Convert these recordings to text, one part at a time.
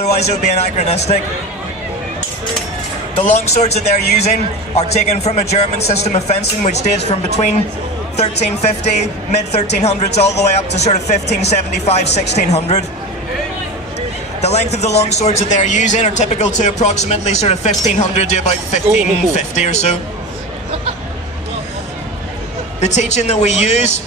otherwise it would be anachronistic. The longswords that they're using are taken from a German system of fencing which dates from between 1350, mid-1300s, all the way up to sort of 1575, 1600. The length of the longswords that they're using are typical to approximately sort of 1500 to about 1550 or so. The teaching that we use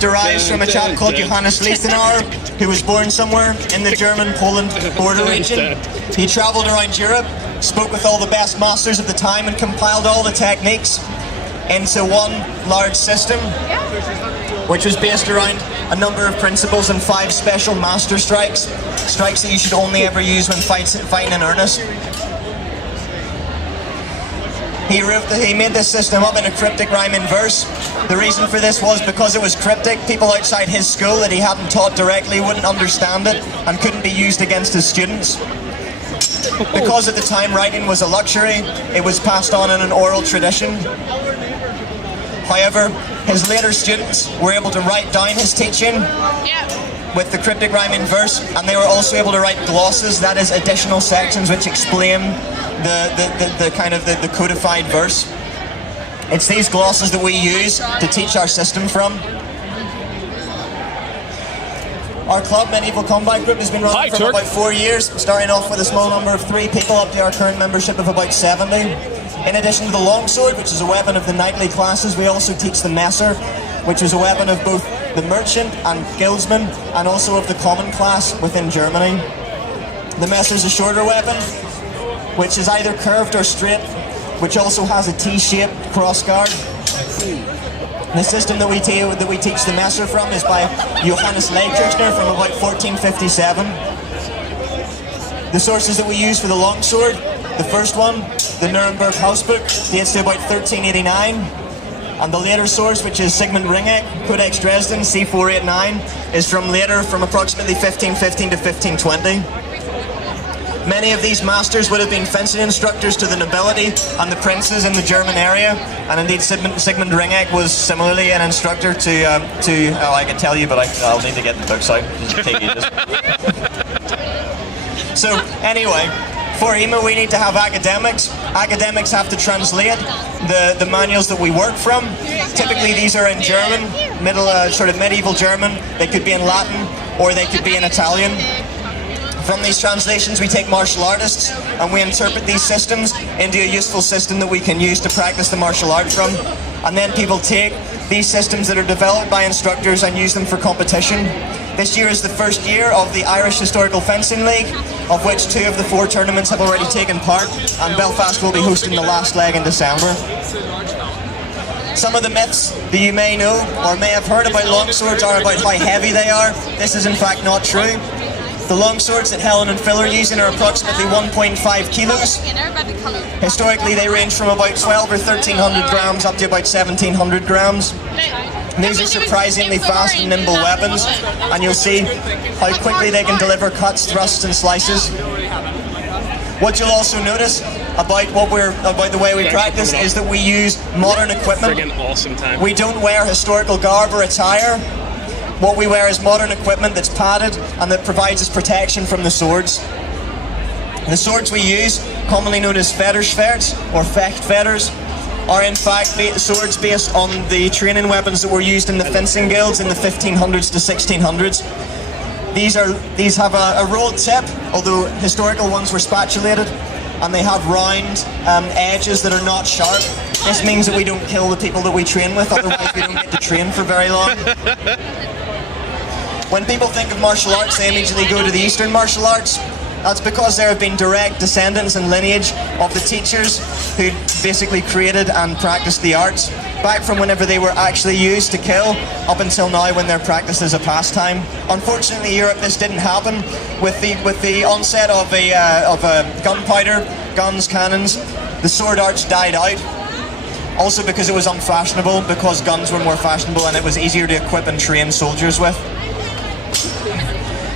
derives from a chap called Johannes Lichtenauer, who was born somewhere in the German-Poland border region. He travelled around Europe, spoke with all the best masters of the time, and compiled all the techniques into one large system, which was based around a number of principles and 5 special master strikes that you should only ever use when fighting in earnest. He made this system up in a cryptic rhyme in verse. The reason for this was because it was cryptic. People outside his school that he hadn't taught directly wouldn't understand it and couldn't be used against his students. Because at the time writing was a luxury, it was passed on in an oral tradition. However, his later students were able to write down his teaching with the cryptic rhyme in verse, and they were also able to write glosses, that is additional sections which explain the codified verse. It's these glosses that we use to teach our system from. Our club, Medieval Combat Group, has been running for about 4 years, starting off with a small number of 3 people up to our current membership of about 70. In addition to the longsword, which is a weapon of the knightly classes, we also teach the messer, which is a weapon of both the merchant and guildsman, and also of the common class within Germany. The messer is a shorter weapon, which is either curved or straight, which also has a T-shaped crossguard. The system that we teach the messer from is by Johannes Leikirchner from about 1457. The sources that we use for the longsword, the first one, the Nuremberg Hausbook, dates to about 1389. And the later source, which is Sigmund Ringeck, Codex Dresden, C489, is from approximately 1515 to 1520. Many of these masters would have been fencing instructors to the nobility and the princes in the German area, and indeed Sigmund Ringeck was similarly an instructor to I can tell you, but I'll need to get the books out. It'll take ages. So anyway, for EMA we need to have academics. Academics have to translate the manuals that we work from. Typically these are in German, sort of medieval German. They could be in Latin or they could be in Italian. From these translations we take martial artists and we interpret these systems into a useful system that we can use to practice the martial art from. And then people take these systems that are developed by instructors and use them for competition. This year is the first year of the Irish Historical Fencing League, of which 2 of the 4 tournaments have already taken part, and Belfast will be hosting the last leg in December. Some of the myths that you may know or may have heard about longswords are about how heavy they are. This is in fact not true. The longswords that Helen and Phil are using are approximately 1.5 kilos. Historically they range from about 12 or 1300 grams up to about 1700 grams. These are surprisingly fast and nimble weapons, and you'll see how quickly they can deliver cuts, thrusts and slices. What you'll also notice about the way we practice is that we use modern equipment. We don't wear historical garb or attire. What we wear is modern equipment that's padded and that provides us protection from the swords. The swords we use, commonly known as Federschwerts or Fechtfeders, are in fact swords based on the training weapons that were used in the fencing guilds in the 1500s to 1600s. These have a rolled tip, although historical ones were spatulated, and they have round edges that are not sharp. This means that we don't kill the people that we train with, otherwise we don't get to train for very long. When people think of martial arts, they immediately go to the Eastern martial arts. That's because there have been direct descendants and lineage of the teachers who basically created and practiced the arts, back from whenever they were actually used to kill, up until now when they're practiced as a pastime. Unfortunately, in Europe, this didn't happen. With the onset of gunpowder, guns, cannons, the sword arts died out. Also because it was unfashionable, because guns were more fashionable and it was easier to equip and train soldiers with.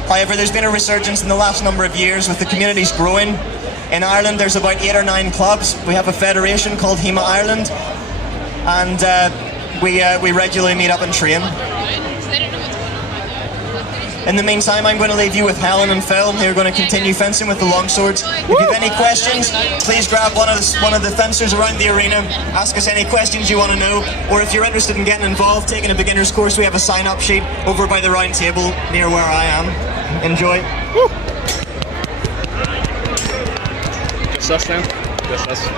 However, there's been a resurgence in the last number of years with the communities growing. In Ireland there's about 8 or 9 clubs. We have a federation called HEMA Ireland, and we regularly meet up and train. In the meantime, I'm going to leave you with Helen and Phil, who are going to continue fencing with the longswords. If you have any questions, please grab one of the fencers around the arena, ask us any questions you want to know, or if you're interested in getting involved, taking a beginner's course, we have a sign-up sheet over by the round table near where I am. Enjoy. Just us then? Just us.